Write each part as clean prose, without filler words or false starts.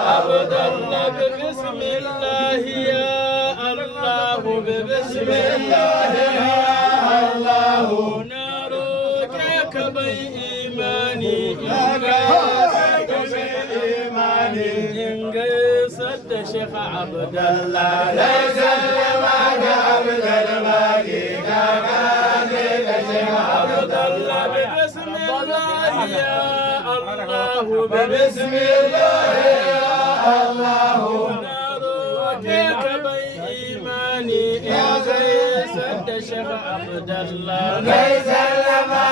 عبد الله بسم الله يا الله بسم الله يا الله نروجك بإيماني إن قصد شيخ عبد الله ليس لما عبد الباقي كذلك شيخ عبد الله بسم الله يا الله بسم الله يا الله نروجك بإيماني إن قصد شيخ عبد الله ليس لما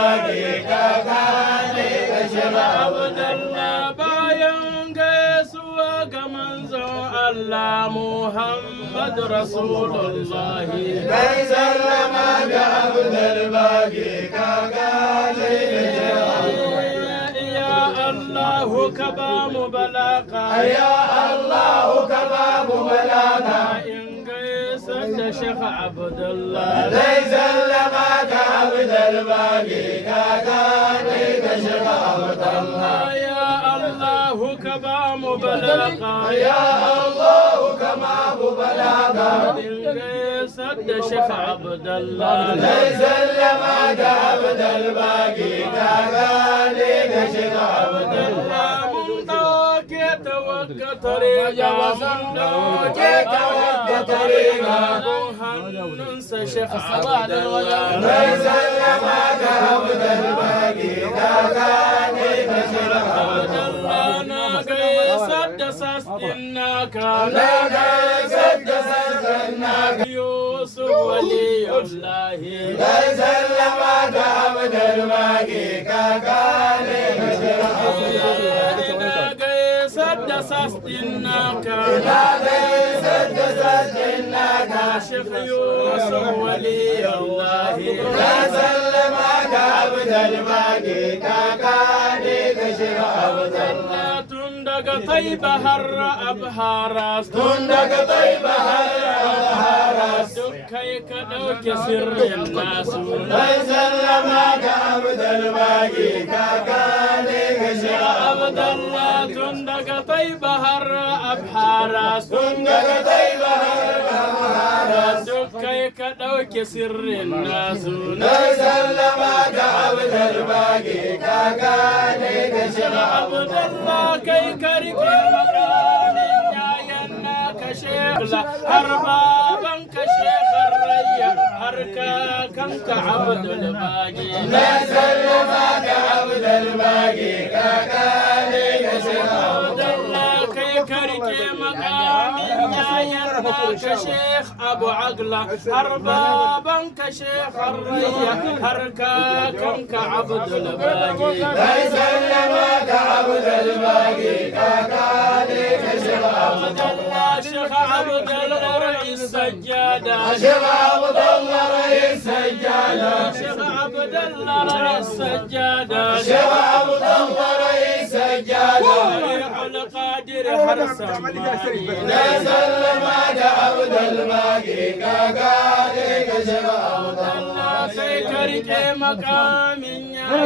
عبد كذلك شيخ عبد الله باين قسوة كمنزو الله محمد رسول الله ليس لما عبد الباقي كذلك يا الله كبا مبلغا يا الله كبا مبلغا إن قصد شيخ عبد الله ليس لما عبد الباقي كذلك شيخ عبد الله يا الله كبا مبلغا يا الله كما مبلغا إن قصد شيخ عبد الله ليس لما عبد الباقي كذلك شيخ عبد الله طريقة طريقة ننسى شيخ عبد الله ليس لما عبد الباقي كذلك شيخ عبد الله ناقي صد سستناك ناقي صد سستناك يوسف ولي الله ليس لما عبد الباقي كذلك شيخ عبد الله سستناك سستناك شيخ يوسف ولي الله لا سلمك عبد الباقي كذلك شيخ عبد الله تندق طيب هر أبهارس تندق طيب هر أبهارس دكيك دوك سر الناس لا سلمك عبد الباقي كذلك شيخ عبد الله تندق طيب هر أبحارس تندق طيب هر أبحارس دكيك دوك سر الناس لا سلمك عبد الباقي كذلك شيخ عبد الله كي كرك المقام يناك شيخ أربابا كشيخ الريا أركاكا كعبد الباقي لا سلمك عبد الباقي كذلك شيخ عبد الله كي كرك مقام يناك شيخ أبو عقلة أربابا كشيخ الريا أركاكا كعبد الباقي لا سلمك عبد الباقي كذلك شيخ عبد الله شيخ عبد الله رئيس سجادة شيخ عبد الله رئيس سجادة شيخ عبد الله رئيس سجادة شيخ عبد الله رئيس سجادة وليح القادر حرس لا سلمك عبد الباقي كذلك شيخ عبد الله سيكرك مقام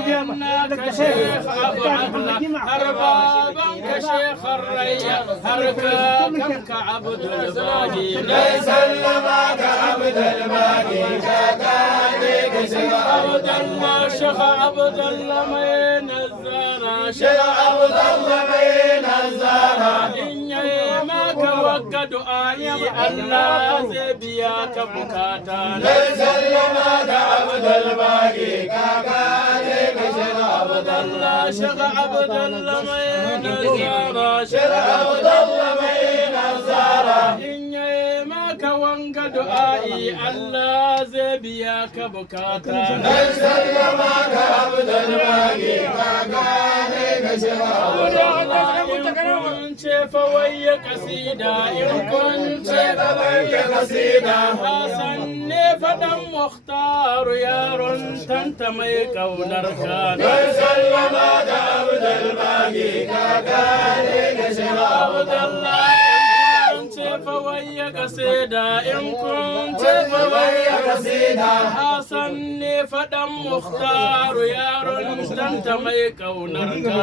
يناك شيخ أبو عقلة أربابا كشيخ الريا أركاكا كعبد الباقي ليس لمك عبد الباقي كذلك شيخ عبد الله شيخ عبد الله من الزهرة شيخ عبد الله من الزهرة إني ما كوك دعائي الله زبياك بكاتا ليس لمك عبد الباقي كذلك شيخ عبد الله شيخ عبد الله من الزهرة شيخ عبد الله من الزهرة إني ما كوك دعائي الله زبياك بكاتا ليس لمك عبد الباقي كذلك شيخ عبد الله كنت فوي قصيدة إن كنت فوي قصيدة حسن فدم مختار يا تنتمي كون أركان ليس لمك عبد الباقي كذلك شيخ عبد الله كنت فوي wai kasida in kun ce wai kasida Hasan ne faɗan Mukhtaru yaron tanta mai kaunar ka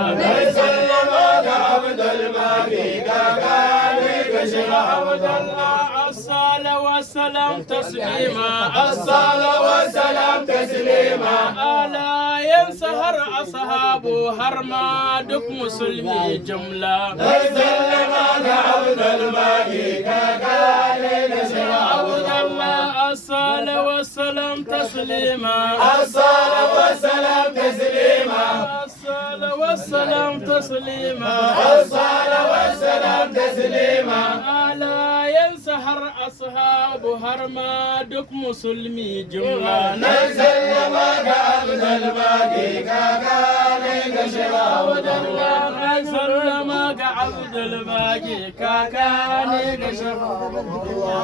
sallama ga Abdul Magi kaka ne ga shiga Abdullah assala wa salam taslima assala wa salam taslima alayen sahar ashabu har ma duk musulmi jumla sallama ga Abdul Magi kaka ne ga shiga Abdullah assala wa salam taslima assala wa salam taslima assala wa salam taslima assala wa salam taslima alayen sahar ashabu har ma duk musulmi jumla na sallama ga Abdul Magi kaka ne ga shiga Abdullah na sallama ga Abdul Magi kaka ne ga shiga Abdullah